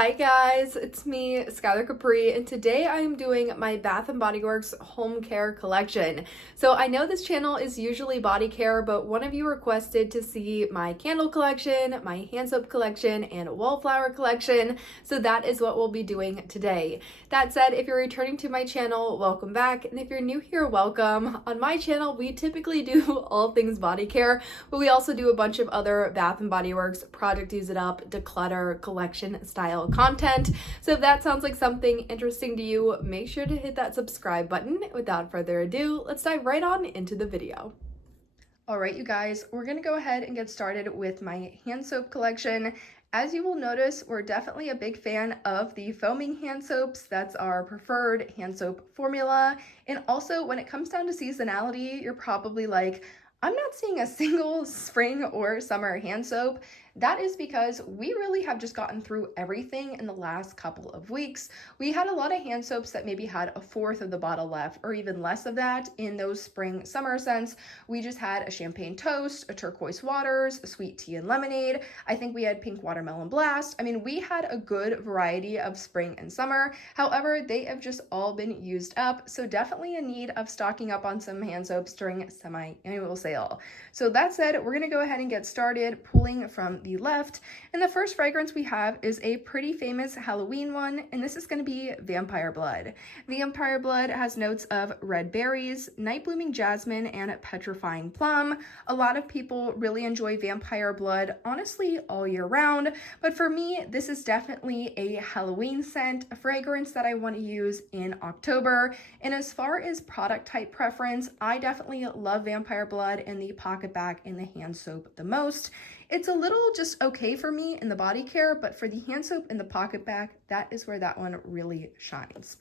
Hi guys, it's me, Skylar Capri, and today I am doing my Bath & Body Works home care collection. So I know this channel is usually body care, but one of you requested to see my candle collection, my hand soap collection, and wallflower collection, so that is what we'll be doing today. That said, if you're returning to my channel, welcome back, and if you're new here, welcome. On my channel, we typically do all things body care, but we also do a bunch of other Bath & Body Works Project Use It Up, declutter, collection style content. So if that sounds like something interesting to you, make sure to hit that subscribe button. Without further ado, let's dive right on into the video. All right, you guys, we're gonna go ahead and get started with my hand soap collection. As you will notice, we're definitely a big fan of the foaming hand soaps. That's our preferred hand soap formula. And also, when it comes down to seasonality, you're probably like, I'm not seeing a single spring or summer hand soap. That is because we really have just gotten through everything in the last couple of weeks. We had a lot of hand soaps that maybe had a fourth of the bottle left or even less of that in those spring summer scents. We just had a champagne toast, a turquoise waters, a sweet tea and lemonade. I think we had pink watermelon blast. I mean, we had a good variety of spring and summer. However, they have just all been used up. So definitely in need of stocking up on some hand soaps during semi-annual sale. So that said, we're gonna go ahead and get started pulling from the left, and the first fragrance we have is a pretty famous Halloween one, and this is going to be Vampire Blood. Vampire Blood has notes of red berries, night blooming jasmine, and petrifying plum. A lot of people really enjoy Vampire Blood honestly all year round, but for me this is definitely a Halloween scent, a fragrance that I want to use in October. And as far as product type preference, I definitely love Vampire Blood in the pocket bag and the hand soap the most. It's a little just okay for me in the body care, but for the hand soap and the pocket bag, that is where that one really shines.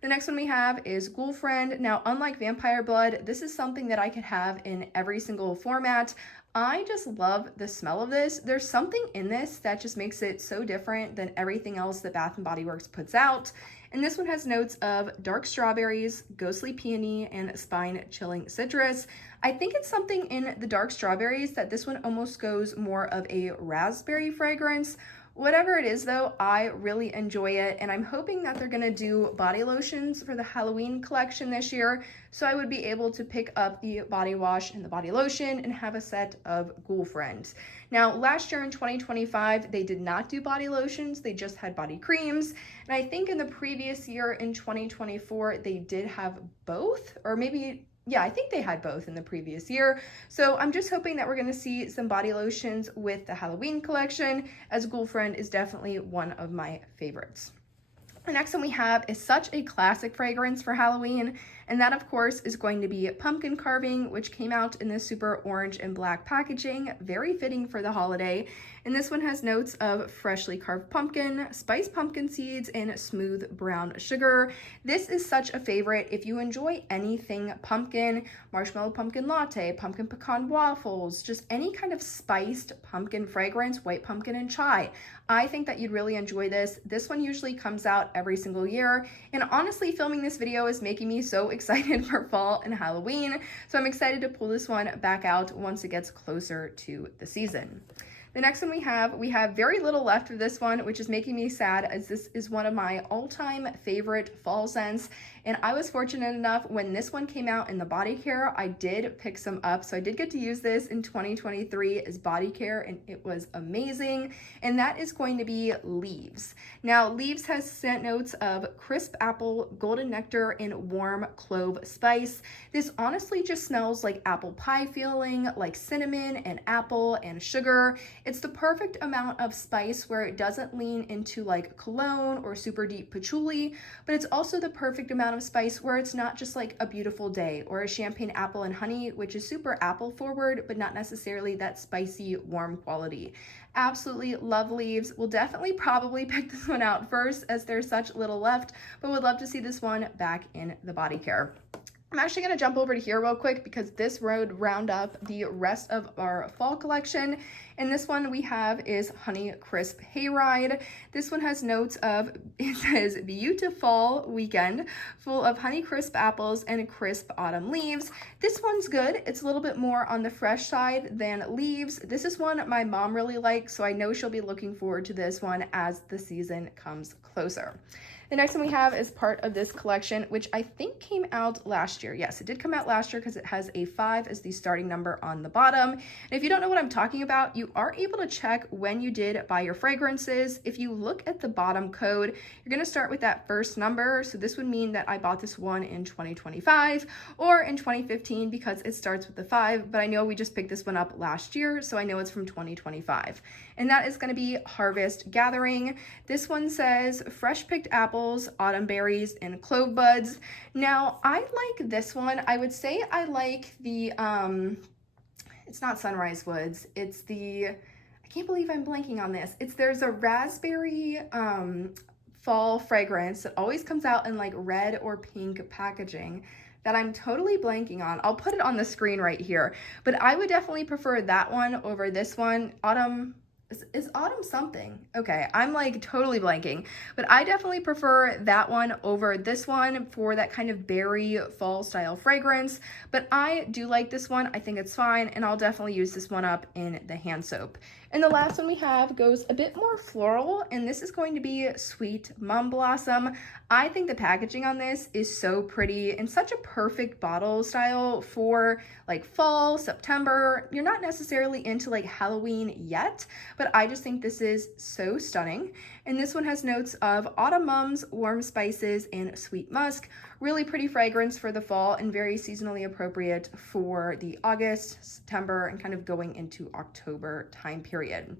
The next one we have is Ghoul Friend. Now, unlike Vampire Blood, this is something that I could have in every single format. I just love the smell of this. There's something in this that just makes it so different than everything else that Bath & Body Works puts out. And this one has notes of dark strawberries, ghostly peony, and spine-chilling citrus. I think it's something in the dark strawberries that this one almost goes more of a raspberry fragrance. Whatever it is though, I really enjoy it, and I'm hoping that they're gonna do body lotions for the Halloween collection this year, so I would be able to pick up the body wash and the body lotion and have a set of Ghoul Friend. Now, last year in 2025, they did not do body lotions, they just had body creams, and I think in the previous year in 2024, they did have both, or maybe yeah, I think they had both in the previous year. So I'm just hoping that we're going to see some body lotions with the Halloween collection, as Ghoul Friend is definitely one of my favorites. The next one we have is such a classic fragrance for Halloween, and that of course is going to be Pumpkin Carving, which came out in this super orange and black packaging, very fitting for the holiday. And this one has notes of freshly carved pumpkin, spiced pumpkin seeds, and smooth brown sugar. This is such a favorite if you enjoy anything pumpkin, marshmallow pumpkin latte, pumpkin pecan waffles, just any kind of spiced pumpkin fragrance, white pumpkin and chai. I think that you'd really enjoy this. This one usually comes out every single year, and honestly, filming this video is making me so excited for fall and Halloween, so I'm excited to pull this one back out once it gets closer to the season. The next one we have very little left of this one, which is making me sad, as this is one of my all-time favorite fall scents. And I was fortunate enough when this one came out in the body care, I did pick some up. So I did get to use this in 2023 as body care, and it was amazing. And that is going to be Leaves. Now, Leaves has scent notes of crisp apple, golden nectar, and warm clove spice. This honestly just smells like apple pie feeling, like cinnamon and apple and sugar. It's the perfect amount of spice where it doesn't lean into like cologne or super deep patchouli, but it's also the perfect amount of spice where it's not just like a beautiful day or a champagne apple and honey, which is super apple forward, but not necessarily that spicy, warm quality. Absolutely love Leaves. We'll definitely probably pick this one out first as there's such little left, but would love to see this one back in the body care. I'm actually going to jump over to here real quick because this would round up the rest of our fall collection. And this one we have is Honey Crisp Hayride. This one has notes of, it says, beautiful weekend, full of honey crisp apples and crisp autumn leaves. This one's good. It's a little bit more on the fresh side than leaves. This is one my mom really likes, so I know she'll be looking forward to this one as the season comes closer. The next one we have is part of this collection, which I think came out last year. Yes, it did come out last year because it has a 5 as the starting number on the bottom. And if you don't know what I'm talking about, you are able to check when you did buy your fragrances. If you look at the bottom code, you're going to start with that first number. So this would mean that I bought this one in 2025 or in 2015 because it starts with the 5. But I know we just picked this one up last year, so I know it's from 2025. And that is going to be Harvest Gathering. This one says fresh picked apples, autumn berries, and clove buds. Now, I like this one. I would say I like the, it's not Sunrise Woods. It's the, I can't believe I'm blanking on this. There's a raspberry fall fragrance that always comes out in like red or pink packaging that I'm totally blanking on. I'll put it on the screen right here. But I would definitely prefer that one over this one. Autumn, is autumn something? Okay, I'm like totally blanking, but I definitely prefer that one over this one for that kind of berry fall style fragrance. But I do like this one. I think it's fine, and I'll definitely use this one up in the hand soap. And the last one we have goes a bit more floral, and this is going to be Sweet Mum Blossom. I think the packaging on this is so pretty and such a perfect bottle style for like fall, September. You're not necessarily into like Halloween yet, but I just think this is so stunning. And this one has notes of autumn mums, warm spices, and sweet musk. Really pretty fragrance for the fall and very seasonally appropriate for the August, September, and kind of going into October time period.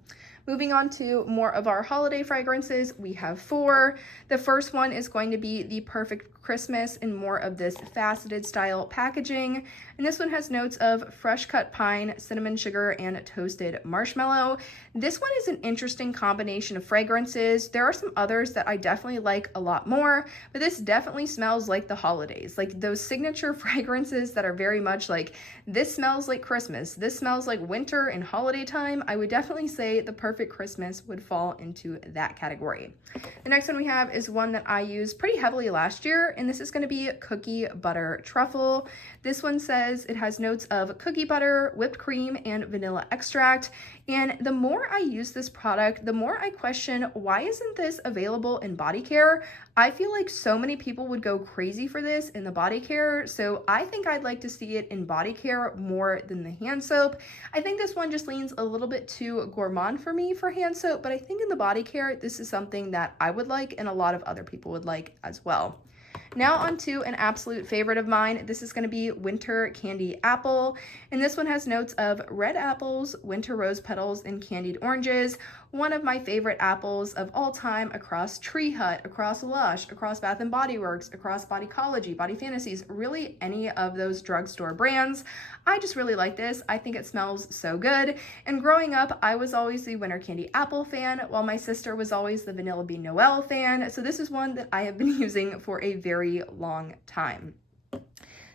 Moving on to more of our holiday fragrances, we have 4. The first one is going to be the Perfect Christmas in more of this faceted style packaging. And this one has notes of fresh cut pine, cinnamon sugar, and toasted marshmallow. This one is an interesting combination of fragrances. There are some others that I definitely like a lot more, but this definitely smells like the holidays, like those signature fragrances that are very much like, this smells like Christmas, this smells like winter and holiday time. I would definitely say the Perfect Christmas would fall into that category. The next one we have is one that I used pretty heavily last year, and this is going to be Cookie Butter Truffle. This one says it has notes of cookie butter, whipped cream, and vanilla extract. And the more I use this product, the more I question, why isn't this available in body care? I feel like so many people would go crazy for this in the body care, so I think I'd like to see it in body care more than the hand soap. I think this one just leans a little bit too gourmand for me for hand soap, but I think in the body care, this is something that I would like and a lot of other people would like as well. Now on to an absolute favorite of mine. This is going to be Winter Candy Apple, and this one has notes of red apples, winter rose petals, and candied oranges. One of my favorite apples of all time across Tree Hut, across Lush, across Bath & Body Works, across Bodycology, Body Fantasies, really any of those drugstore brands. I just really like this. I think it smells so good. And growing up, I was always the Winter Candy Apple fan, while my sister was always the Vanilla Bean Noel fan. So this is one that I have been using for a very long time.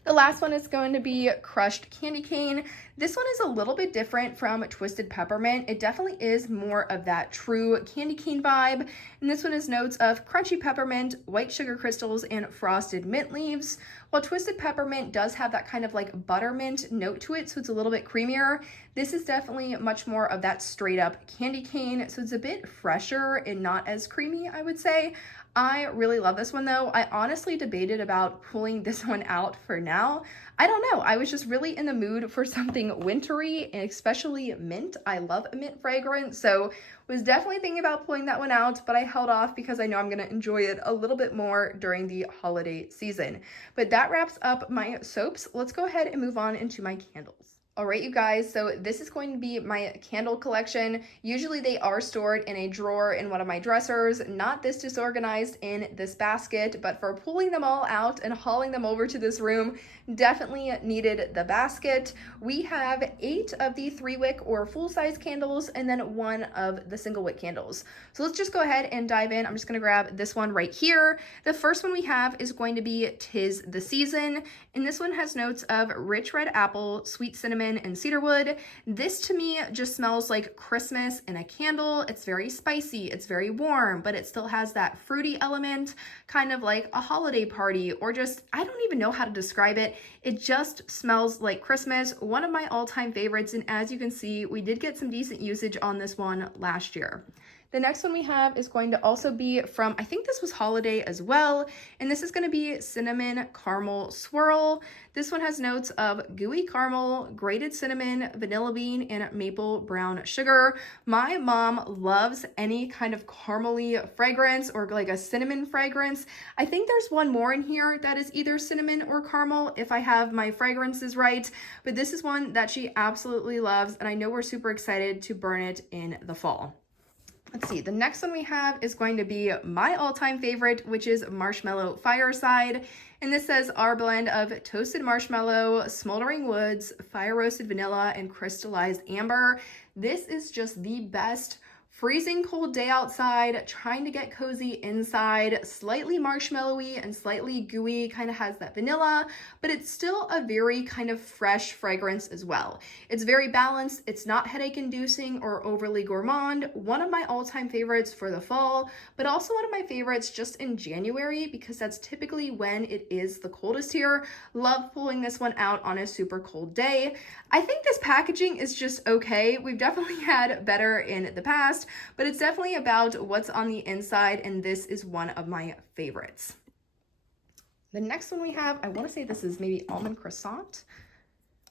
The last one is going to be Crushed Candy Cane. This one is a little bit different from Twisted Peppermint. It definitely is more of that true candy cane vibe. And this one has notes of crunchy peppermint, white sugar crystals, and frosted mint leaves. While Twisted Peppermint does have that kind of like buttermint note to it, so it's a little bit creamier, this is definitely much more of that straight up candy cane. So it's a bit fresher and not as creamy, I would say. I really love this one though. I honestly debated about pulling this one out for now. I don't know. I was just really in the mood for something wintry, and especially mint. I love a mint fragrance, so was definitely thinking about pulling that one out, but I held off because I know I'm going to enjoy it a little bit more during the holiday season. But that wraps up my soaps. Let's go ahead and move on into my candles. All right, you guys, so this is going to be my candle collection. Usually they are stored in a drawer in one of my dressers, not this disorganized in this basket, but for pulling them all out and hauling them over to this room, definitely needed the basket. We have 8 of the 3-wick or full-size candles and then 1 of the single-wick candles. So let's just go ahead and dive in. I'm just gonna grab this one right here. The first one we have is going to be 'Tis the Season, and this one has notes of rich red apple, sweet cinnamon, and cedarwood. This to me just smells like Christmas in a candle. It's very spicy, it's very warm, but it still has that fruity element, kind of like a holiday party, or just, I don't even know how to describe it. It just smells like Christmas, one of my all-time favorites, and as you can see, we did get some decent usage on this one last year. The next one we have is going to also be from, I think this was holiday as well, and this is going to be Cinnamon Caramel Swirl. This one has notes of gooey caramel, grated cinnamon, vanilla bean, and maple brown sugar. My mom loves any kind of caramely fragrance or like a cinnamon fragrance. I think there's one more in here that is either cinnamon or caramel if I have my fragrances right, but this is one that she absolutely loves, and I know we're super excited to burn it in the fall. Let's see, the next one we have is going to be my all-time favorite, which is Marshmallow Fireside. And this says our blend of toasted marshmallow, smoldering woods, fire-roasted vanilla, and crystallized amber. This is just the best freezing cold day outside, trying to get cozy inside, slightly marshmallowy and slightly gooey, kind of has that vanilla, but it's still a very kind of fresh fragrance as well. It's very balanced, it's not headache inducing or overly gourmand, one of my all-time favorites for the fall, but also one of my favorites just in January because that's typically when it is the coldest here. Love pulling this one out on a super cold day. I think this packaging is just okay. We've definitely had better in the past, but it's definitely about what's on the inside, and this is one of my favorites. The next one we have, I want to say this is maybe almond croissant.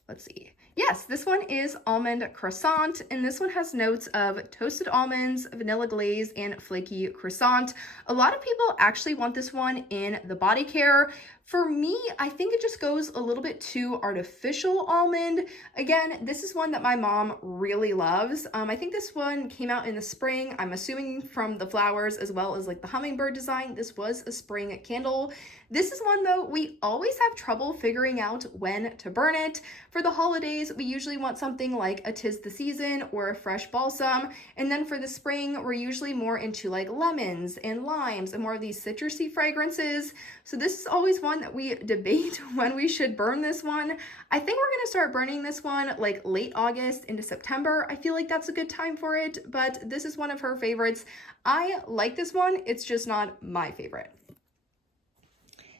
Let's see. Yes, this one is almond croissant, and this one has notes of toasted almonds, vanilla glaze, and flaky croissant. A lot of people actually want this one in the body care. For me, I think it just goes a little bit too artificial almond. Again, this is one that my mom really loves. I think this one came out in the spring. I'm assuming from the flowers as well as like the hummingbird design. This was a spring candle. This is one though, we always have trouble figuring out when to burn it. For the holidays, we usually want something like a 'Tis the Season or a fresh balsam. And then for the spring, we're usually more into like lemons and limes and more of these citrusy fragrances. So this is always one that we debate when we should burn this one. I think we're gonna start burning this one like late August into September. I feel like that's a good time for it, but this is one of her favorites. I like this one, it's just not my favorite.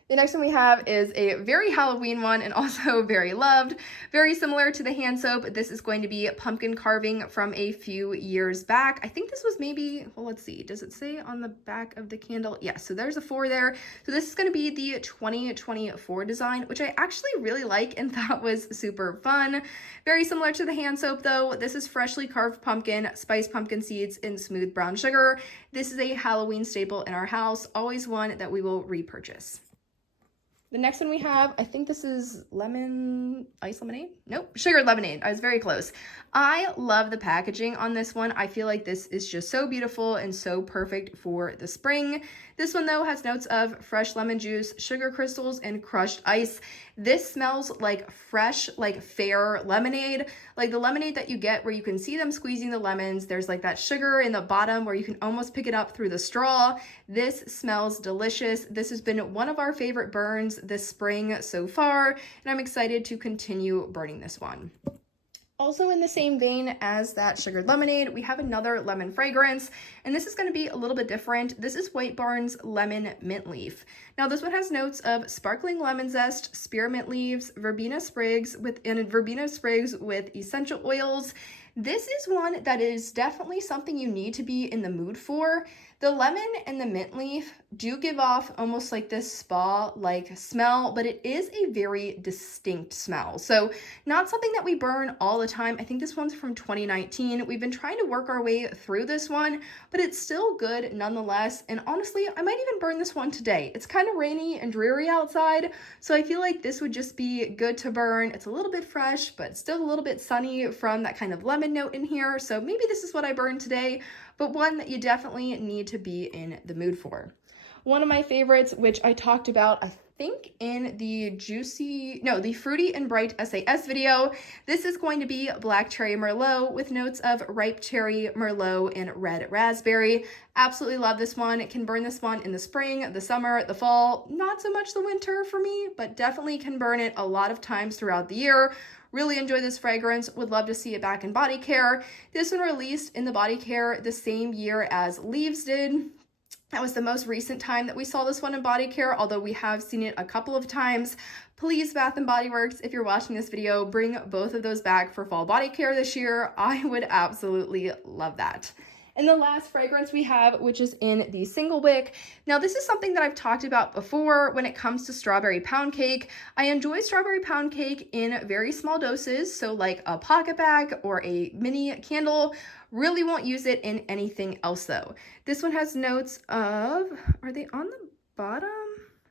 The next one we have is a very Halloween one and also very loved. Very similar to the hand soap. This is going to be pumpkin carving from a few years back. I think this was maybe, well, let's see. Does it say on the back of the candle? Yes, so there's a 4 there. So this is going to be the 2024 design, which I actually really like and thought was super fun. Very similar to the hand soap though. This is freshly carved pumpkin, spiced pumpkin seeds, and smooth brown sugar. This is a Halloween staple in our house. Always one that we will repurchase. The next one we have, I think this is lemon, ice lemonade? Nope, sugar lemonade. I was very close. I love the packaging on this one. I feel like this is just so beautiful and so perfect for the spring. This one though has notes of fresh lemon juice, sugar crystals, and crushed ice. This smells like fresh, like fair lemonade, like the lemonade that you get where you can see them squeezing the lemons. There's like that sugar in the bottom where you can almost pick it up through the straw. This smells delicious. This has been one of our favorite burns this spring so far, and I'm excited to continue burning this one. Also in the same vein as that sugared lemonade, we have another lemon fragrance, and this is going to be a little bit different. This is White Barn's Lemon Mint Leaf. Now this one has notes of sparkling lemon zest, spearmint leaves, verbena sprigs with essential oils. This is one that is definitely something you need to be in the mood for. The lemon and the mint leaf do give off almost like this spa-like smell, but it is a very distinct smell. So not something that we burn all the time. I think this one's from 2019. We've been trying to work our way through this one, but it's still good nonetheless. And honestly, I might even burn this one today. It's kind of rainy and dreary outside, so I feel like this would just be good to burn. It's a little bit fresh, but still a little bit sunny from that kind of lemon note in here. So maybe this is what I burn today, but one that you definitely need to be in the mood for. One of my favorites, which I talked about, I think in the Fruity and Bright SAS video, this is going to be Black Cherry Merlot with notes of ripe cherry, Merlot, and red raspberry. Absolutely love this one. It can burn this one in the spring, the summer, the fall, not so much the winter for me, but definitely can burn it a lot of times throughout the year. Really enjoy this fragrance, would love to see it back in body care. This one released in the body care the same year as Leaves did. That was the most recent time that we saw this one in body care, although we have seen it a couple of times. Please, Bath & Body Works, if you're watching this video, bring both of those back for fall body care this year. I would absolutely love that. And the last fragrance we have, which is in the single wick. Now, this is something that I've talked about before when it comes to strawberry pound cake. I enjoy strawberry pound cake in very small doses, so like a pocket bag or a mini candle. Really won't use it in anything else though. This one has notes of, are they on the bottom?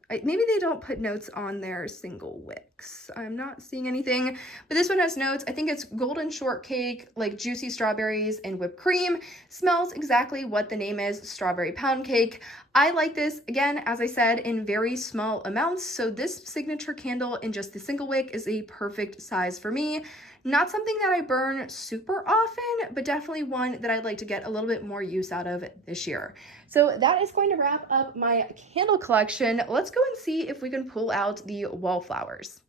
Maybe they don't put notes on their single wicks. I'm not seeing anything, but this one has notes. I think it's golden shortcake, like juicy strawberries and whipped cream. Smells exactly what the name is, strawberry pound cake. I like this, again, as I said, in very small amounts. So this signature candle in just the single wick is a perfect size for me. Not something that I burn super often, but definitely one that I'd like to get a little bit more use out of this year. So that is going to wrap up my candle collection. Let's go and see if we can pull out the wallflowers.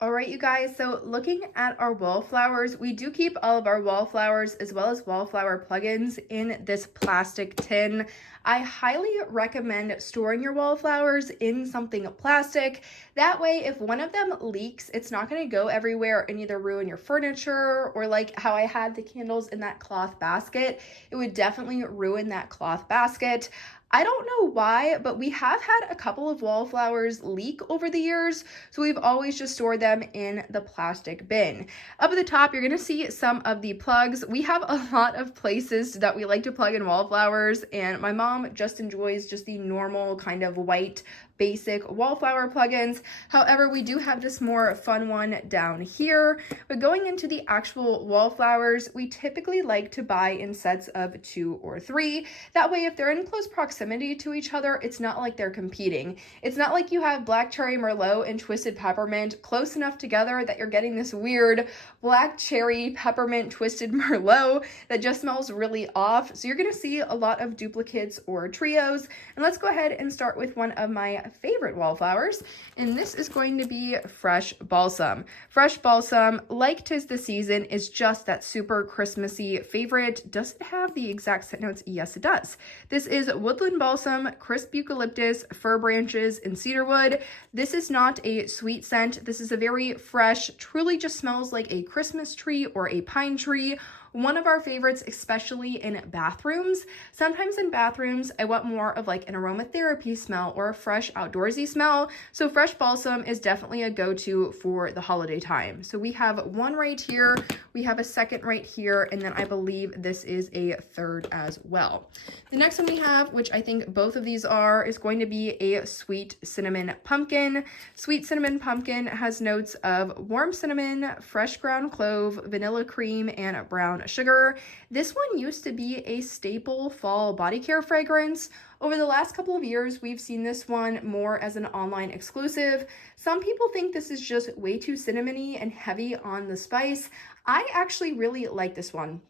All right, you guys, so looking at our wallflowers, we do keep all of our wallflowers as well as wallflower plugins in this plastic tin. I highly recommend storing your wallflowers in something plastic. That way, if one of them leaks, it's not going to go everywhere and either ruin your furniture, or like how I had the candles in that cloth basket, it would definitely ruin that cloth basket. I don't know why, but we have had a couple of wallflowers leak over the years, so we've always just stored them in the plastic bin. Up at the top, you're going to see some of the plugs. We have a lot of places that we like to plug in wallflowers, and my mom just enjoys just the normal kind of white basic wallflower plugins. However, we do have this more fun one down here. But going into the actual wallflowers, we typically like to buy in sets of 2 or 3. That way, if they're in close proximity to each other, it's not like they're competing. It's not like you have Black Cherry Merlot and Twisted Peppermint close enough together that you're getting this weird Black Cherry Peppermint Twisted Merlot that just smells really off. So you're going to see a lot of duplicates or trios. And let's go ahead and start with one of my favorite wallflowers, and this is going to be Fresh Balsam. Fresh Balsam, like 'tis the season, is just that super Christmassy favorite. Does it have the exact scent notes? Yes, it does. This is woodland balsam, crisp eucalyptus, fir branches, and cedarwood. This is not a sweet scent. This is a very fresh, truly just smells like a Christmas tree or a pine tree. One of our favorites, especially in bathrooms. Sometimes in bathrooms, I want more of like an aromatherapy smell or a fresh outdoorsy smell. So Fresh Balsam is definitely a go-to for the holiday time. So we have one right here, we have a second right here, and then I believe this is a third as well. The next one we have, which I think both of these are, is going to be a Sweet Cinnamon Pumpkin. Sweet Cinnamon Pumpkin has notes of warm cinnamon, fresh ground clove, vanilla cream, and brown sugar. This one used to be a staple fall body care fragrance. Over the last couple of years, we've seen this one more as an online exclusive. Some people think this is just way too cinnamony and heavy on the spice. I actually really like this one.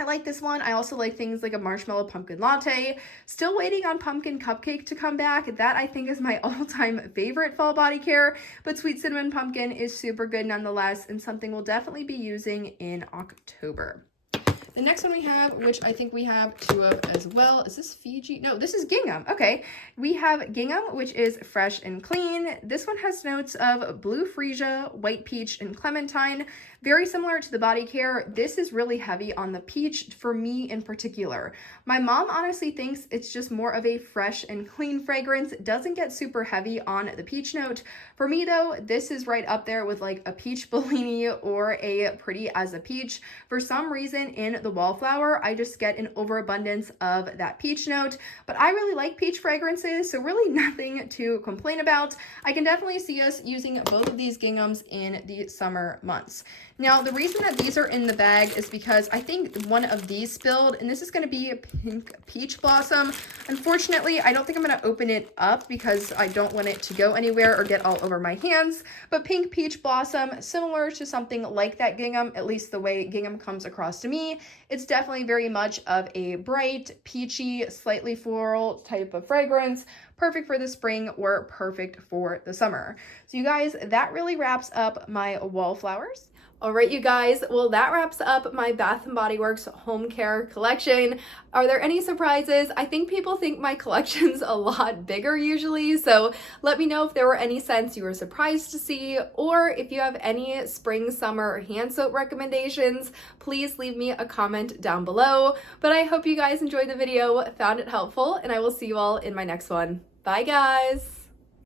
I like this one. I also like things like a marshmallow pumpkin latte. Still waiting on pumpkin cupcake to come back. That I think is my all-time favorite fall body care, but Sweet Cinnamon Pumpkin is super good nonetheless, and something we'll definitely be using in October. The next one we have, which I think we have two of as well, is this Fiji? No, this is gingham. Okay, we have gingham, which is fresh and clean. This one has notes of blue freesia, white peach, and clementine. Very similar to the body care. This is really heavy on the peach for me in particular. My mom honestly thinks it's just more of a fresh and clean fragrance. It doesn't get super heavy on the peach note. For me though, this is right up there with like a peach Bellini or a Pretty as a Peach. For some reason in the Wallflower, I just get an overabundance of that peach note, but I really like peach fragrances, so really nothing to complain about. I can definitely see us using both of these ginghams in the summer months. Now, the reason that these are in the bag is because I think one of these spilled, and this is going to be a pink peach blossom. Unfortunately, I don't think I'm going to open it up because I don't want it to go anywhere or get all over my hands, but pink peach blossom, similar to something like that gingham, at least the way gingham comes across to me. It's definitely very much of a bright, peachy, slightly floral type of fragrance. Perfect for the spring or perfect for the summer. So you guys, that really wraps up my Wallflowers. All right, you guys, well, that wraps up my Bath & Body Works home care collection. Are there any surprises? I think people think my collection's a lot bigger usually, so let me know if there were any scents you were surprised to see, or if you have any spring, summer hand soap recommendations, please leave me a comment down below. But I hope you guys enjoyed the video, found it helpful, and I will see you all in my next one. Bye, guys!